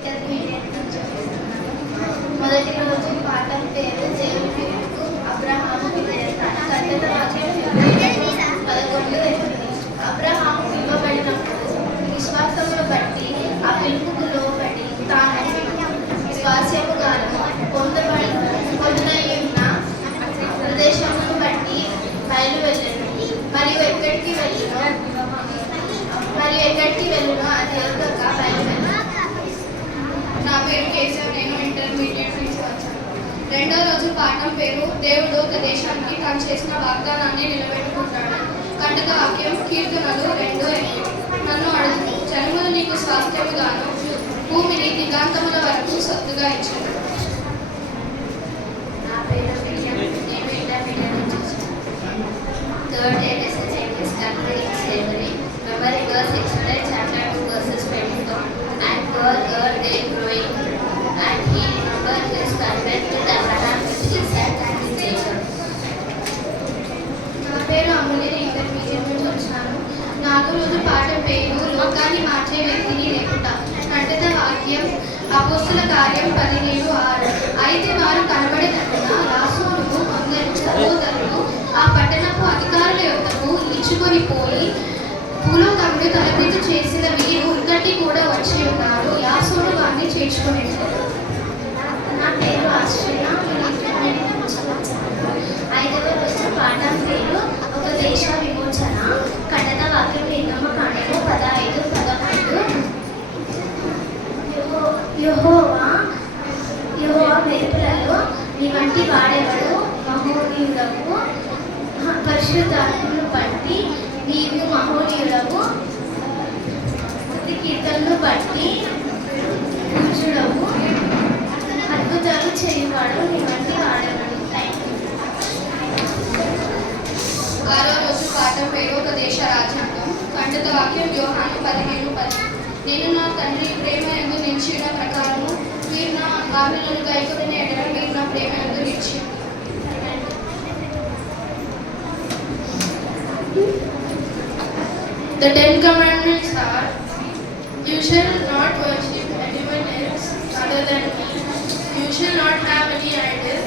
Intermediate నుంచి వస్తున్నాను. మొదటి రోజు పాఠం పేరు దేవుని పిలుపు అబ్రహాము విధేయత. కట్టెల వాక్యం 11:8. అబ్రహాము పిలువబడినప్పుడు విశ్వాసమును బట్టి ఆ పిలుపుకు లోబడి తాను స్వాస్యముగాను పొందనై ఉన్న ప్రదేశమును బట్టి బయలువెళ్ళెను. మరియు ఎక్కడికి వెళ్ళునో అది ఎరుగక బయలువెళ్ళెను. నా పేరు కేశవ్. నేను ఇంటర్మీడియట్ నుంచి వచ్చాను. రెండో రోజు పాఠం పేరు దేవుడు ఒక దేశానికి తాను చేసిన వాగ్దానాన్ని నిలబెట్టుకుంటాడు. కంటక వాక్యం కీర్తనలు 2:8. నన్ను అడుగు, జనములు నీకు స్వాస్థ్యముగాను భూమిని దిగాంతముల వరకు సొత్తుగా ఇచ్చాను. నా పేరు విజయం. నేను ఇంటర్మీడియట్ నుంచి వచ్చాను. Third day message is conquering slavery. Remember verse Exodus chapter 2 verses 22. And God heard their growing, and He remembered His covenant with Abraham, with Isaac, and with Jacob. నా పేరు అమూల్య. ఇంటర్మీడియట్ నుంచి వచ్చాను. నాలుగో రోజు పాఠం పేరు లోకాన్ని మార్చే వ్యక్తిని లేపుట. కంటక వాక్యం అపోస్తుల కార్యం 17:6. అయితే వారు కనబడినట్టుగా యాసోనును కొందరు సహోదరులు ఆ పట్టణపు అధికారుల యొద్దకు ఈడ్చుకొని పోయి భూలోకమును తలపించు చేసిన వీరు ఇంకటి కూడా వచ్చి ఉన్నారు. యాసోను వారిని చేర్చుకుని. నా పేరు ఆశ్రయ. నేను ఇంటర్మీడియట్ నుంచి వచ్చాను. ఐదవ రోజు పాఠం పేరు ఒక దేశ విమోచన. కట్టడ వాక్యం నిర్గమకాండము 15:11. యెహోవా మెరుపులలో నీ వంటి వాడెవడు? మహోనీయులకు పరిశుద్ధాత్మను బట్టి నీవు మహోనీయులకు స్తుతి కీర్తనలు బట్టి పూజుడవు అద్భుతాలు చేయువాడు నీ వంటి వాడెవడు? ఆరో రోజు పాఠం పేరు ఒక దేశ రాజ్యాంగం. కంటక వాక్యం యోహాను 15:10. నేను నా తండ్రి ప్రేమ యందు నిలిచిన ప్రకారము మీరు నా ఆజ్ఞలను గైకొనిన ఎడల మీరు నా ప్రేమ యందు నిలిచి. The 10 commandments are: you shall not worship anyone else other than me. You shall not have any idol.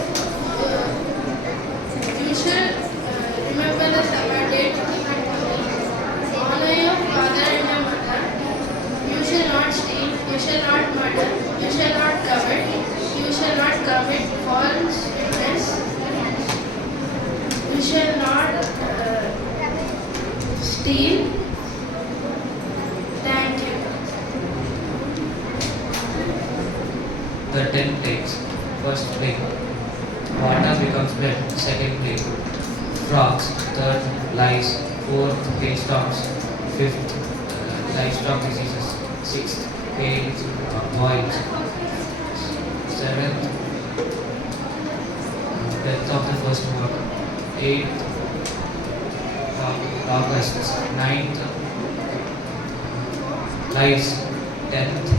You shall remember the Sabbath day to keep it holy. Honor your father and your mother. You shall not steal. You shall not murder. You shall not covet. You shall not commit false witness. You shall not steal. Thank you. The 10 plagues. First plague, water becomes blood. Second plague, frogs. Third, lice. Fourth, hailstorms. Fifth, livestock diseases. Sixth, hail, boils. Seventh, death of the firstborn. Eighth, locusts. Ninth, lice. 10th,